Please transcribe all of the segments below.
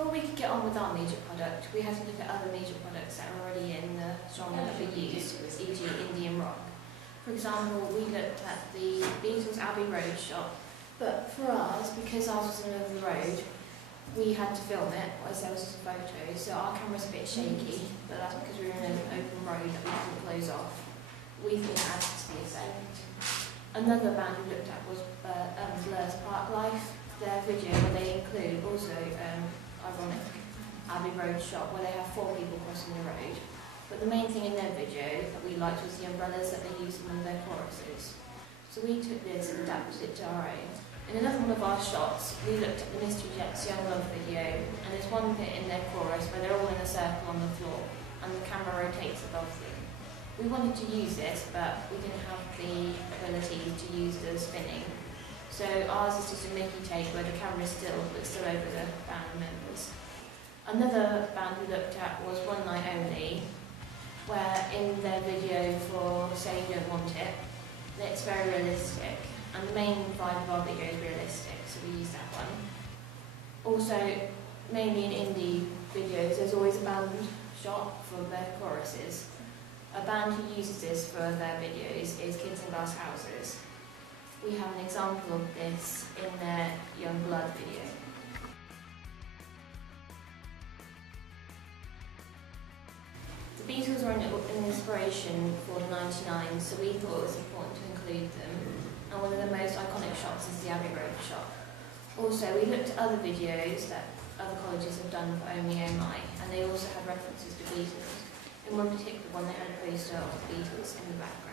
Before we could get on with our media product, we had to look at other media products that are already in the genre that we use, e.g. Indian rock. For example, we looked at the Beatles Abbey Road shot, but for ours, because ours was in the middle of the road, we had to film it, as there was just a photo, so our camera's a bit shaky, but that's because we were in an open road that we couldn't close off. We think it adds to the effect. Another band we looked at was Blur's Parklife. Their video where they include also ironic Abbey Road shot where they have 4 people crossing the road. But the main thing in their video that we liked was the umbrellas that they used in one of their choruses. So we took this and adapted it to our own. In another one of our shots, we looked at the Mystery Jets Young Love video, and there's one bit in their chorus where they're all in a circle on the floor and the camera rotates above them. We wanted to use this, but we didn't have the ability to use the spinning. So ours is just a Mickey take where the camera is still, but still over the band members. Another band we looked at was One Night Only, where in their video for Say You Don't Want It, it's very realistic. And the main vibe of our video is realistic, so we used that one. Also, mainly in indie videos, there's always a band shot for their choruses. A band who uses this for their videos is Kids in Glass Houses. We have an example of this in their Young Blood video. The Beatles were an inspiration for the 99s, so we thought it was important to include them. And one of the most iconic shots is the Abbey Road shot. Also, we looked at other videos that other colleges have done for Oh Me Oh My, and they also have references to Beatles. In one particular one, they had a poster of the Beatles in the background.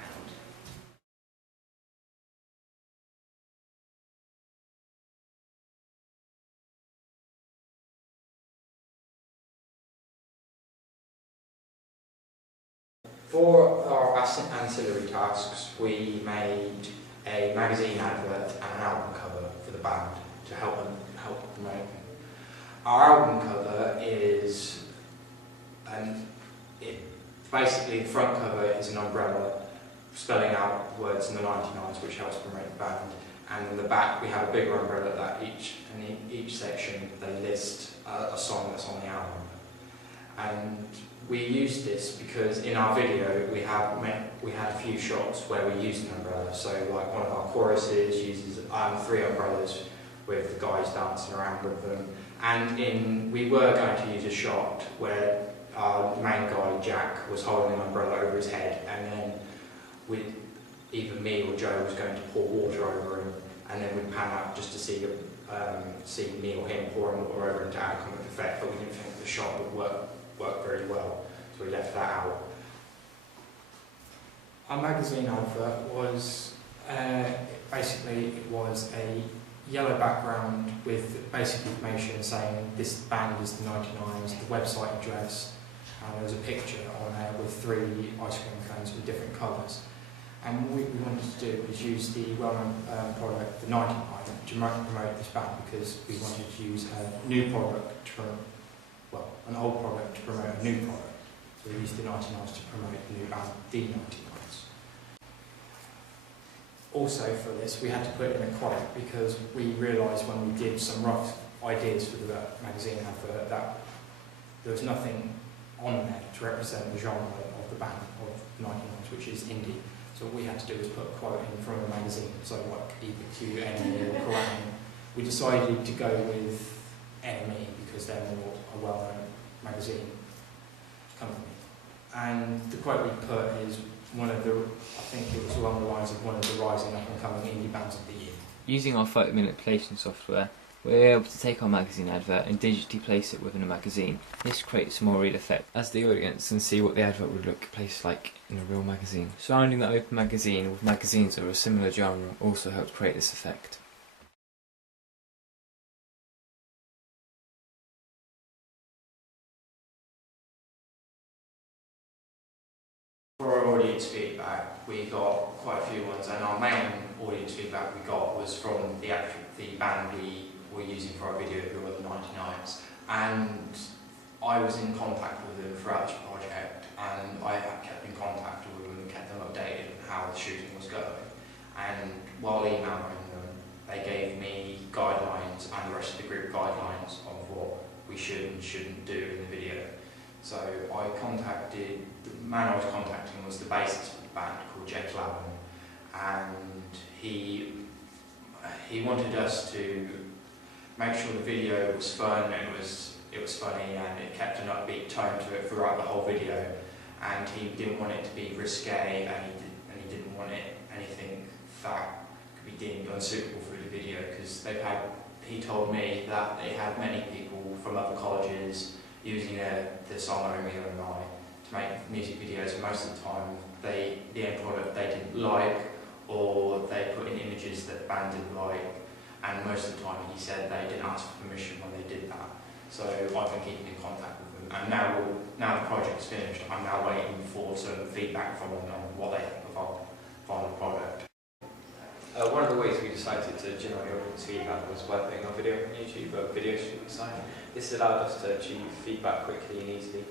For our ancillary tasks, we made a magazine advert and an album cover for the band to help promote them. Our album cover is, basically the front cover is an umbrella spelling out words in the 99s, which helps promote the band. And in the back we have a bigger umbrella that in each section they list a song that's on the album. And we used this because in our video we had a few shots where we used an umbrella. So like one of our choruses uses 3 umbrellas with the guys dancing around with them. And we were going to use a shot where our main guy Jack was holding an umbrella over his head, and then either me or Joe was going to pour water over him, and then we'd pan out just to see me or him pouring water over him to add a comic effect. But we didn't think the shot would work very well, so we left that out. Our magazine advert was basically a yellow background with basic information saying this band is the 99s, the website address, and there was a picture on there with 3 ice cream cones with different colours. And what we wanted to do was use the well-known product, the 99, to promote this band, because we wanted to use a new product an old product to promote a new product. So we used the 99s to promote the new band, the 99s. Also for this, we had to put in a quote because we realised when we did some rough ideas for the magazine advert that there was nothing on there to represent the genre of the band of the 99s, which is indie. So what we had to do was put a quote in from the magazine, so like EBQ, NME or Kerrang. We decided to go with NME because they're more a well-known magazine company. And the quote we put is I think it was along the lines of one of the rising up and coming indie bands of the year. Using our photo manipulation software, we're able to take our magazine advert and digitally place it within a magazine. This creates a more real effect as the audience can see what the advert would look placed like in a real magazine. Surrounding the open magazine with magazines of a similar genre also helps create this effect. For our audience feedback, we got quite a few ones, and our main audience feedback we got was from the band we were using for our video, who were the 99s. And I was in contact with them throughout this project, and I kept in contact with them and kept them updated on how the shooting was going. And while emailing them, they gave me guidelines and the rest of the group guidelines of what we should and shouldn't do in the video. So I contacted, the man I was contacting was the bassist of the band called Jeff Lavin, and he wanted us to make sure the video was fun, and it was funny, and it kept an upbeat tone to it throughout the whole video, and he didn't want it to be risque, and he didn't want anything that could be deemed unsuitable for the video, because he told me that they had many people from other colleges using the song Romeo and I to make music videos, and most of the time the end product they didn't like, or they put in images that the band didn't like, and most of the time he said they didn't ask for permission when they did that. So I've been keeping in contact with them, and now the project's finished, I'm now waiting for some feedback from them on what they think of our final product. One of the ways we decided to generate audience feedback was by putting our video on YouTube, a video shooting site. This allowed us to achieve feedback quickly and easily.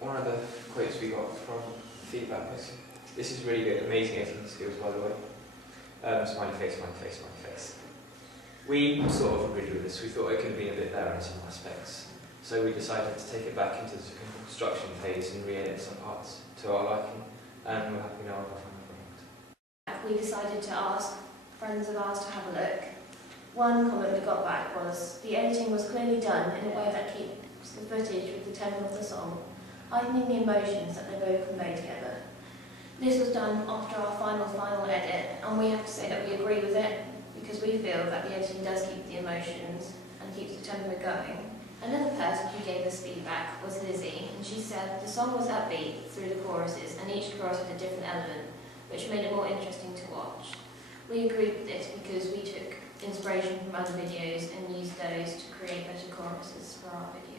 One of the quotes we got from feedback was, "This is really good, amazing editing skills, by the way." Smiley face, smiley face, smiley face. We sort of agreed with this. We thought it could have been a bit better in some aspects. So we decided to take it back into the construction phase and re-edit some parts to our liking, and we're happy now with our final product. We decided to ask friends of ours to have a look. One comment we got back was the editing was clearly done in a way that keeps the footage with the tempo of the song, heightening the emotions that they both convey together. This was done after our final edit, and we have to say that we agree with it, because we feel that the editing does keep the emotions and keeps the tempo going. Another person who gave us feedback was Lizzie, and she said the song was upbeat through the choruses, and each chorus had a different element, which made it more interesting to watch. We agreed with this because we took inspiration from other videos and used those to create better choruses for our video.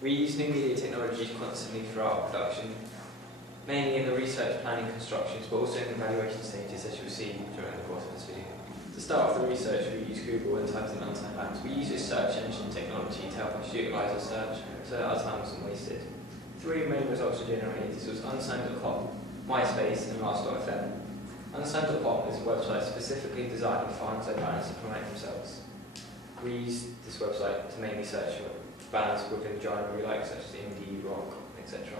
We use new media technologies constantly throughout our production, mainly in the research, planning, constructions, but also in the evaluation stages, as you'll see during the course of this video. To start off the research, we use Google and type in unsigned bands. We use this search engine technology to help us utilise our search so that our time wasn't wasted. 3 main results were generated. This was unsigned.com, MySpace, and Last.fm. Unsigned.com is a website specifically designed for unsigned bands to promote themselves. We use this website to mainly search for bands within the genre we like, such as indie, rock, etc.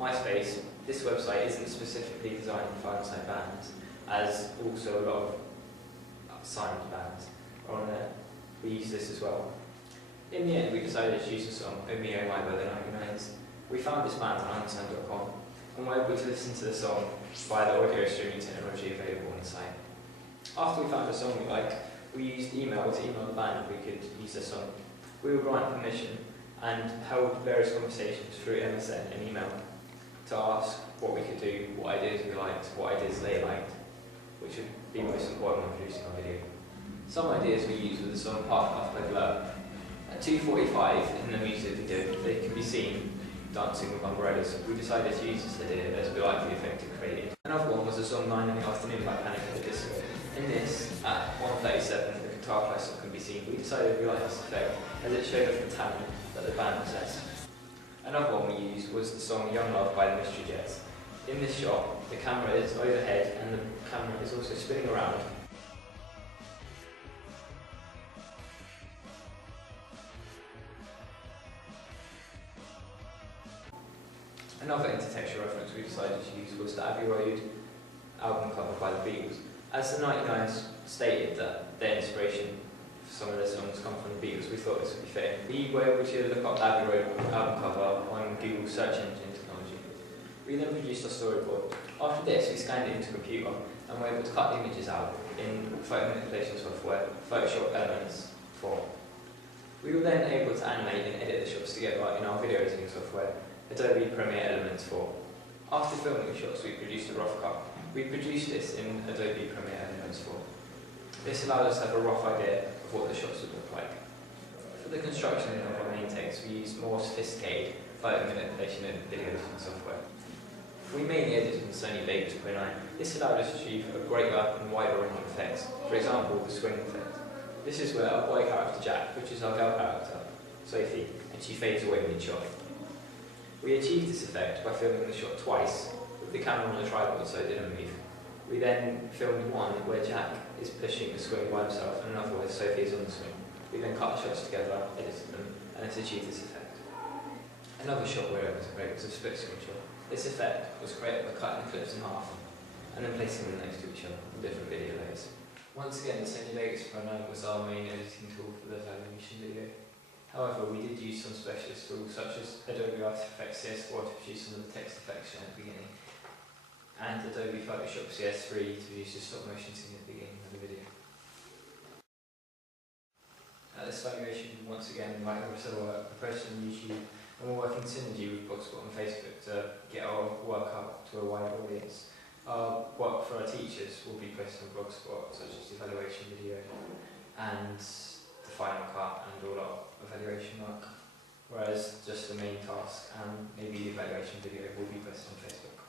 MySpace, this website isn't specifically designed for unsigned bands, as also a lot of signed bands are on there. We use this as well. In the end, we decided to use the song Oh Me Oh My by the 99s. We found this band on unsigned.com and were able to listen to the song via the audio streaming technology available on the site. After we found a song we liked, we used email to email the band if we could use the song. We were granted permission and held various conversations through MSN and email to ask what we could do, what ideas we liked, what ideas they liked, which would be most important when producing our video. Some ideas we used with the song Park Life by Blur. At 2:45 in the music video, they can be seen dancing with umbrellas. We decided to use this idea as we liked the effect it created. Another one was the song 9 in the Afternoon by Panic at the Disco. In this, at 1:37, the guitar player can be seen. We decided we liked this effect as it showed off the talent that the band possessed. Another one we used was the song Young Love by the Mystery Jets. In this shot, the camera is overhead and the camera is also spinning around. Another intertextual reference we decided to use was the Abbey Road album cover by the Beatles. As the 99s stated that their inspiration for some of their songs come from the Beatles, we thought this would be fitting. We were able to look up the Abbey Road album cover on Google search engine technology. We then produced a storyboard. After this, we scanned it into a computer and were able to cut the images out in photo manipulation software, Photoshop Elements 4. We were then able to animate and edit the shots together in our video editing software, Adobe Premiere Elements 4. After filming the shots, we produced a rough cut. We produced this in Adobe Premiere Elements 4. This allowed us to have a rough idea of what the shots would look like. For the construction of our main text, we used more sophisticated photo manipulation and video editing software. We mainly edited in Sony Vegas Pro 9. This allowed us to achieve a greater and wider range of effects. For example, the swing effect. This is where our boy character Jack, which is our girl character, Sophie, and she fades away mid-shot. We achieved this effect by filming the shot twice, with the camera on a tripod so it didn't move. We then filmed one where Jack is pushing the swing by himself, and another where Sophie is on the swing. We then cut the shots together, edited them, and it's achieved this effect. Another shot where it was a split screen shot. This effect was created by cutting the clips in half, and then placing them next to each other in different video layers. Once again, the Sony Vegas Pro 9 was our main editing tool for the animation video. However, we did use some specialist tools such as Adobe After Effects CS4 to produce some of the text effects at the beginning, and Adobe Photoshop CS3 to use the stop motion scene at the beginning of the video. At this valuation, once again, like the rest of our work, we're posting on YouTube, and we're working in synergy with Blogspot and Facebook to get our work out to a wider audience. Our work for our teachers will be posted on Blogspot, such as the evaluation video and the final cut and all our evaluation work, whereas just the main task and maybe the evaluation video will be posted on Facebook.